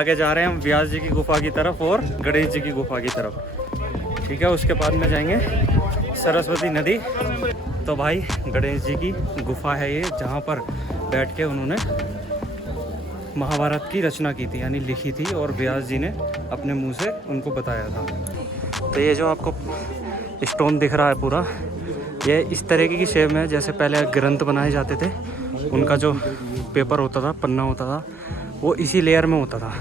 आगे जा रहे हैं हम व्यास जी की गुफा की तरफ और गणेश जी की गुफा की तरफ। ठीक है, उसके बाद में जाएंगे सरस्वती नदी। तो भाई गणेश जी की गुफा है ये, जहाँ पर बैठ के उन्होंने महाभारत की रचना की थी, यानी लिखी थी, और व्यास जी ने अपने मुंह से उनको बताया था। तो ये जो आपको स्टोन दिख रहा है पूरा, ये इस तरीके की शेप में जैसे पहले ग्रंथ बनाए जाते थे, उनका जो पेपर होता था, पन्ना होता था, वो इसी लेयर में होता था।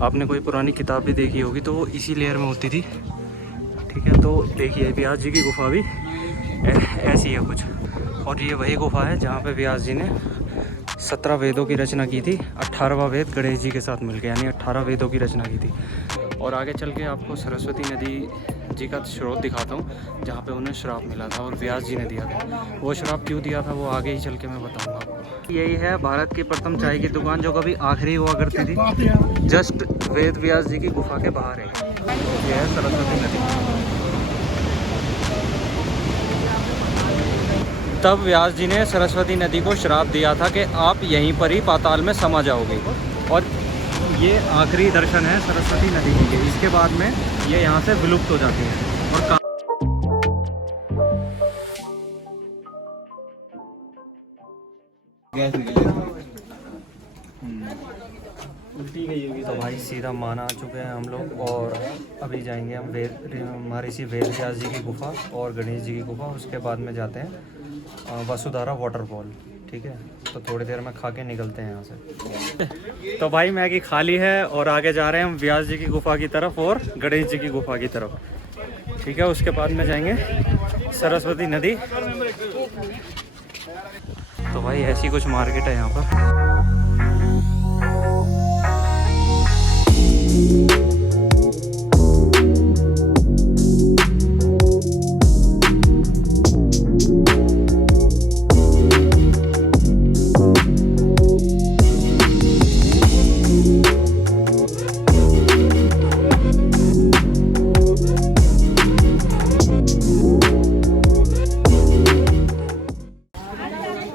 आपने कोई पुरानी किताब भी देखी होगी तो वो इसी लेयर में होती थी। ठीक है, तो देखिए व्यास जी की गुफा भी ऐसी है कुछ। और ये वही गुफा है जहाँ पे व्यास जी ने 17 वेदों की रचना की थी। 18वां वेद गणेश जी के साथ मिलकर, यानी 18 वेदों की रचना की थी। और आगे चल के आपको सरस्वती नदी जी का स्रोत दिखाता हूँ, जहाँ पे उन्हें श्राप मिला था और व्यास जी ने दिया था। वो श्राप क्यों दिया था वो आगे ही चल के मैं बताऊँगा आपको। यही है भारत की प्रथम चाय की दुकान, जो कभी आखिरी हुआ करती थी, जस्ट वेद व्यास जी की गुफा के बाहर है। यह है सरस्वती नदी। तब व्यास जी ने सरस्वती नदी को श्राप दिया था कि आप यहीं पर ही पाताल में समा जाओगे। और ये आखिरी दर्शन है सरस्वती नदी जी के। इसके बाद में ये यहाँ से विलुप्त हो जाती है। और तो भाई सीधा माना आ चुके हैं हम लोग, और अभी जाएंगे हम हमारी सी वेद व्यास जी की गुफा और गणेश जी की गुफा। उसके बाद में जाते हैं वसुधारा वाटरफॉल। ठीक है, तो थोड़ी देर में खा के निकलते हैं यहाँ से। तो भाई मैगी खा ली है और आगे जा रहे हैं हम व्यास जी की गुफा की तरफ और गणेश जी की गुफा की तरफ। ठीक है, उसके बाद में जाएंगे सरस्वती नदी। तो भाई ऐसी कुछ मार्केट है यहाँ पर।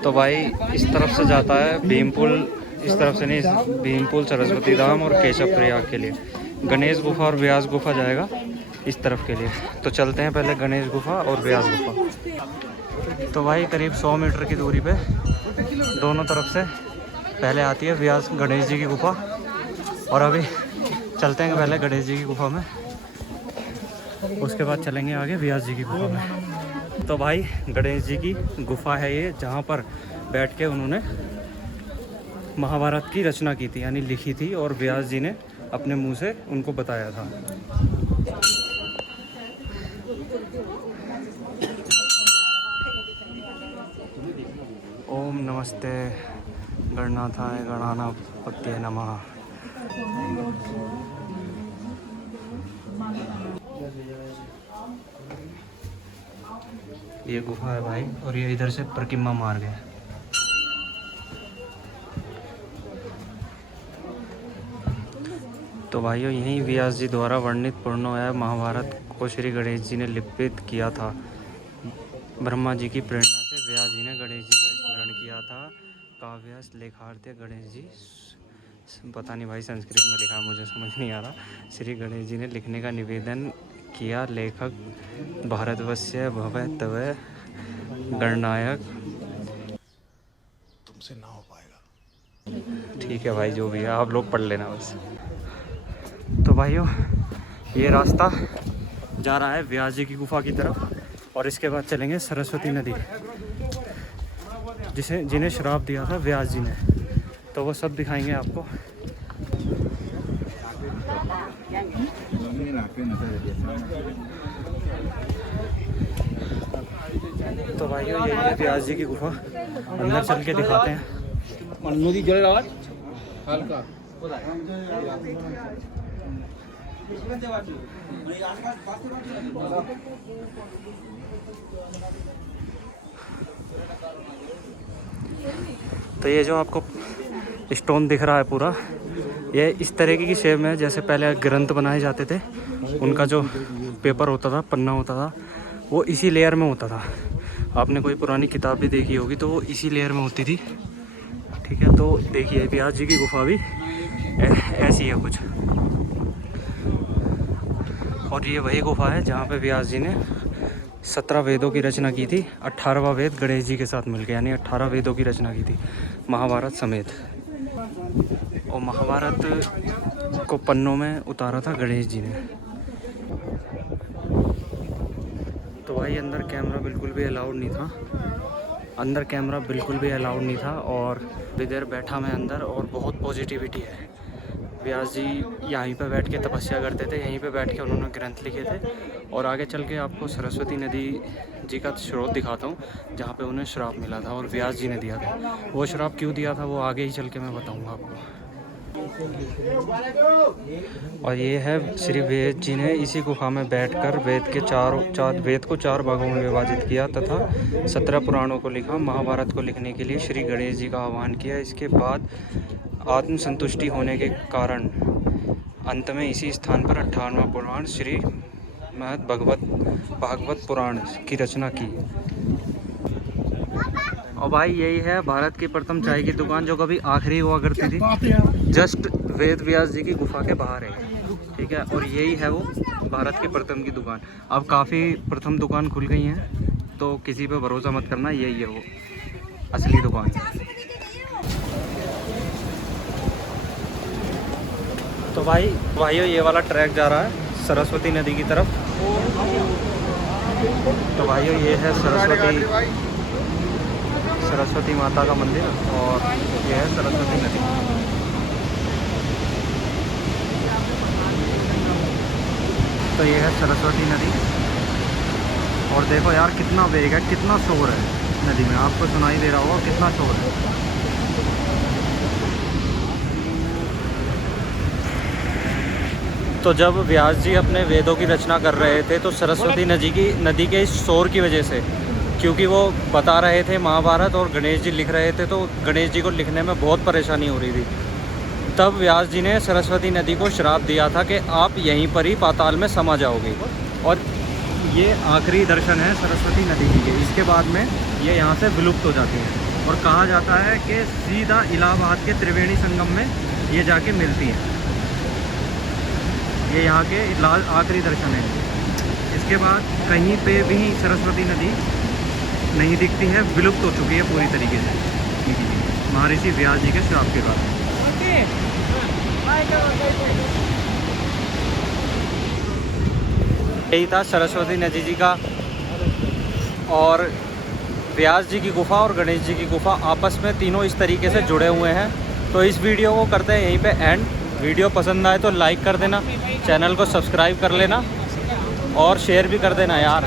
तो भाई इस तरफ से जाता है भीमपुल, इस तरफ से नहीं, भीमपुल, सरस्वती धाम और केशव प्रयाग के लिए। गणेश गुफा और व्यास गुफा जाएगा इस तरफ के लिए। तो चलते हैं पहले गणेश गुफा और व्यास गुफा। तो भाई करीब 100 मीटर की दूरी पे दोनों तरफ से पहले आती है व्यास गणेश जी की गुफा, और अभी चलते हैं पहले गणेश जी की गुफा में, उसके बाद चलेंगे आगे व्यास जी की गुफा में। तो भाई गणेश जी की गुफा है ये, जहाँ पर बैठ के उन्होंने महाभारत की रचना की थी, यानी लिखी थी, और व्यास जी ने अपने मुंह से उनको बताया था। ओम नमस्ते गणनाथाय गणानापत्ये नमः। ये गुफा है भाई, और ये इधर से परिक्रमा मार्ग है। तो भाइयों यहीं व्यास जी द्वारा वर्णित पूर्णोदय महाभारत को श्री गणेश जी ने लिपित किया था। ब्रह्मा जी की प्रेरणा से व्यास जी ने गणेश जी का स्मरण किया था। काव्य लेखार्थ गणेश जी, पता नहीं भाई संस्कृत में लिखा, मुझे समझ नहीं आ रहा। श्री गणेश जी ने लिखने का निवेदन किया, लेखक भारतवर्ष भवै तवै गणनायक। तुमसे ना हो पाएगा। ठीक है भाई, जो भी है आप लोग पढ़ लेना बस। तो भाइयों ये रास्ता जा रहा है व्यास जी की गुफा की तरफ, और इसके बाद चलेंगे सरस्वती नदी, जिन्हें श्राप दिया था व्यास जी ने। तो वो सब दिखाएंगे आपको। तो भाइयों यही है व्यास जी की गुफा, अंदर चल के दिखाते हैं। नदी जल रहा हल्का। तो ये जो आपको स्टोन दिख रहा है पूरा, ये इस तरीके की शेप में जैसे पहले ग्रंथ बनाए जाते थे, उनका जो पेपर होता था, पन्ना होता था, वो इसी लेयर में होता था। आपने कोई पुरानी किताब भी देखी होगी तो वो इसी लेयर में होती थी। ठीक है, तो देखिए व्यास जी की गुफा भी ऐसी है कुछ। और ये वही गुफा है जहाँ पे व्यास जी ने 17 वेदों की रचना की थी। 18वां वेद गणेश जी के साथ मिलकर, यानी 18 वेदों की रचना की थी महाभारत समेत। और महाभारत को पन्नों में उतारा था गणेश जी ने। तो भाई अंदर कैमरा बिल्कुल भी अलाउड नहीं था, अंदर कैमरा बिल्कुल भी अलाउड नहीं था। और इधर बैठा मैं अंदर और बहुत पॉजिटिविटी है। व्यास जी यहीं पे बैठ के तपस्या करते थे, यहीं पे बैठ के उन्होंने ग्रंथ लिखे थे। और आगे चल के आपको सरस्वती नदी जी का स्रोत दिखाता हूँ जहाँ पे उन्हें श्राप मिला था और व्यास जी ने दिया था। वो श्राप क्यों दिया था वो आगे ही चल के मैं बताऊँगा आपको। और ये है श्री वेद जी ने इसी गुफा में बैठकर वेद को चार भागों में विभाजित किया तथा 17 पुराणों को लिखा। महाभारत को लिखने के लिए श्री गणेश जी का आह्वान किया। इसके बाद आत्मसंतुष्टि होने के कारण अंत में इसी स्थान पर 58वां पुराण श्री भागवत पुराण की रचना की। और भाई यही है भारत की प्रथम चाय की दुकान जो कभी आखिरी हुआ करती थी। जस्ट वेद व्यास जी की गुफा के बाहर है, ठीक है। और यही है वो भारत की प्रथम की दुकान। अब काफ़ी प्रथम दुकान खुल गई हैं, तो किसी पे भरोसा मत करना, यही है वो असली दुकान। तो भाइयों ये वाला ट्रैक जा रहा है सरस्वती नदी की तरफ। तो भाइयों ये है सरस्वती माता का मंदिर और ये है सरस्वती नदी। तो ये है सरस्वती नदी। और देखो यार कितना वेग है, कितना शोर है नदी में, आपको सुनाई दे रहा होगा कितना शोर है। तो जब व्यास जी अपने वेदों की रचना कर रहे थे तो सरस्वती नदी के इस शोर की वजह से, क्योंकि वो बता रहे थे महाभारत और गणेश जी लिख रहे थे, तो गणेश जी को लिखने में बहुत परेशानी हो रही थी। तब व्यास जी ने सरस्वती नदी को श्राप दिया था कि आप यहीं पर ही पाताल में समा जाओगे। और ये आखिरी दर्शन है सरस्वती नदी जी के। इसके बाद में ये यहाँ से विलुप्त हो जाती हैं और कहा जाता है कि सीधा इलाहाबाद के त्रिवेणी संगम में ये जाके मिलती हैं। ये यहाँ के आखिरी दर्शन है। इसके बाद कहीं पे भी सरस्वती नदी नहीं दिखती है, विलुप्त हो चुकी है पूरी तरीके से महर्षि व्यास जी के श्राप के बाद। यही था सरस्वती नदी जी का और व्यास जी की गुफा और गणेश जी की गुफा आपस में तीनों इस तरीके से जुड़े हुए हैं। तो इस वीडियो को करते हैं यहीं पे एंड। वीडियो पसंद आए तो लाइक कर देना, चैनल को सब्सक्राइब कर लेना और शेयर भी कर देना यार।